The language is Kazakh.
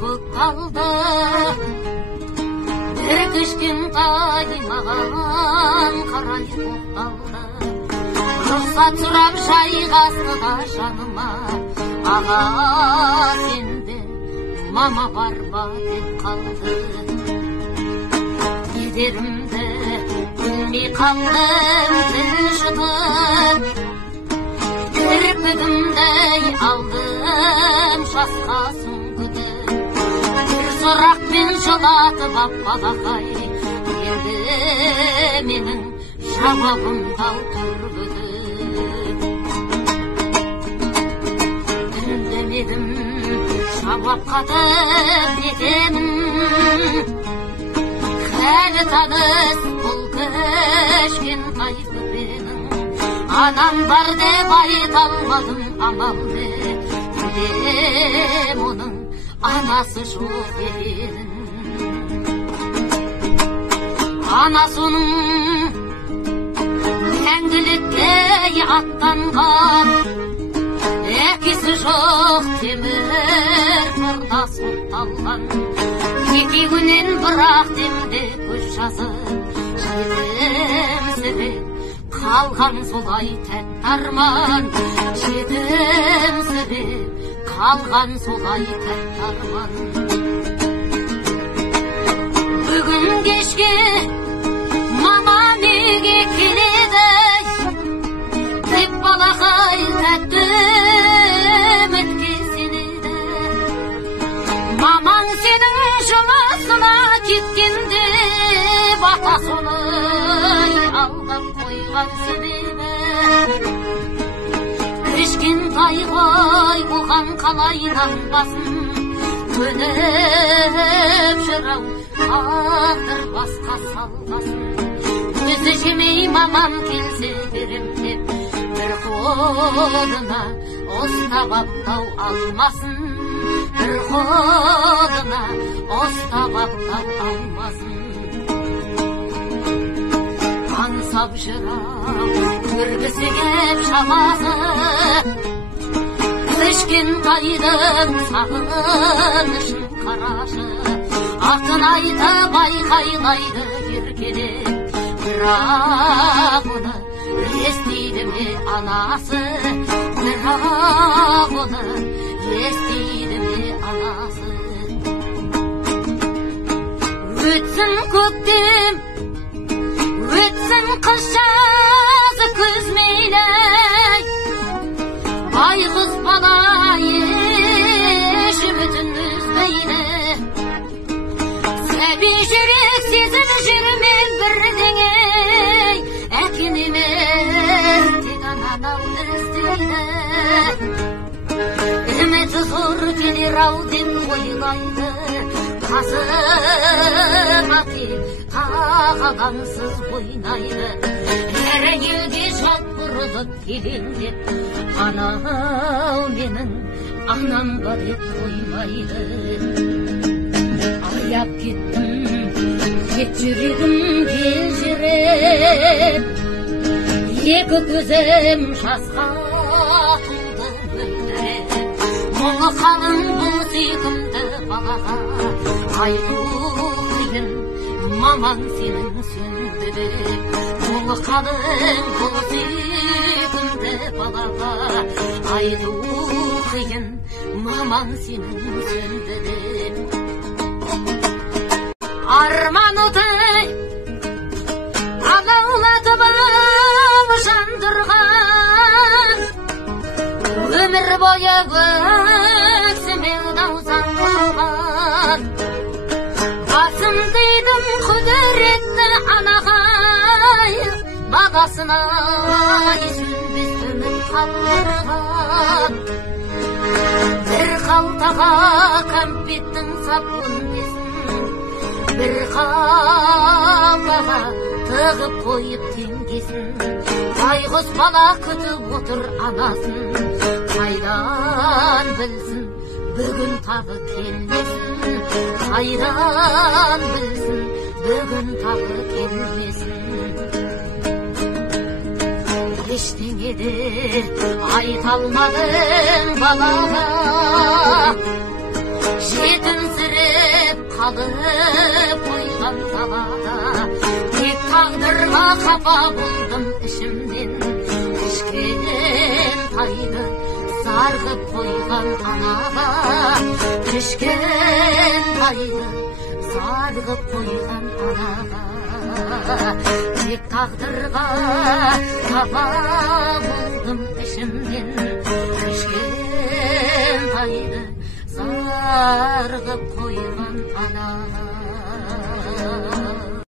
көк қалды, бір кішкентай маған қарай тоқталды. Рұқсат сұрап жайғасты да жаныма, аға сенде мама бар ба деп қалды. Не дерімді білмей қалдым, тіл жұтып, кірпігімдей алдым жасқа сүңгіді. Бір сұрақпен жылатып ап балақай, енді менің жауабым дау түрбіді. Үндемедім, жауап қатып етемін, әлі таныс бұл кішкентай көпенің. Анам бар деп айта алмадым, амал не білем оның анасы жоқ екенін. Анасы оның мәңгілікке аттанған, әкесі жоқ темір торда сотталған. Екеуінен бірақ демде көз жазып, жетімсіреп қалған солай тәтті арман. Жетімсіреп қалған солай тәтті арман. Бүгін кешке мама неге келеді деп балақай тәтті үмітке сенеді. Мамаң сенің жұмысына кеткенде бата солай алдап қойған себебі. Кішкентай ғой оған қалай нанбасын, көніп жүрау тағдыр басқа салғасын. Өзі жемей мамам келсе берем деп, бір қолына ұстап аптау алмасын. Бір қолына ұстап аптау алмасын. Аңсап жүрау көргісі кеп шамасы, кішкентайдың сағынышын қарашы. Атын айтып айқайлайды еркелеп, бірақ оны естиді ме анасы? Бірақ оны естиді ме анасы? Өтсін көктем, өтсін қыс жазы күз мейлі, байғұс бала еш үмітін үзбейді. Сәби жүрек сезім жүрмен бірдеңе, әкенемер тек ананау іздейді. Үміті зор келер-ау деп ойлайды, қасыма тек тағалансыз ойнайды. Әр елге жалт бұрылып келеңдеп, анау менің анам ба деп қоймайды. Аяп кеттім, ет жүрегім елжіреп, екі көзім жасқа толды мөлдіреп. Мұңы қалың бұл сүйкімді балаға айту қиын, мамаң сенің сөнді деп. Мұңы қалың бұл сүйкімді балаға айту қиын, мамаң сенің сөнді деп. Арман оты алаулатып жандырған, өмір бойы өксіме даусаң болған. Басым дейдім құдіретті анағай, бағасына есілбес үміт қалдырған. Бір қалтаға кәмпеттің сапын десін, бір қалтаға тығып қойып теңгесін. Байғұс бала күтіп отыр анасын, қайдан білсін бүгін тағы келмесін. Қайдан білсін бүгін тағы келмесін. Ештеңе де айта алмадың балаға, жетімсіреп қалып қойған далада тек тағдырға қапа болдым ішімнен кішкентайды зар қып қойған анаға кішкентайды зар қып қойған анаға тек тағдырға қапа болдым ішімнен кішкентайды зар қып қойған анаға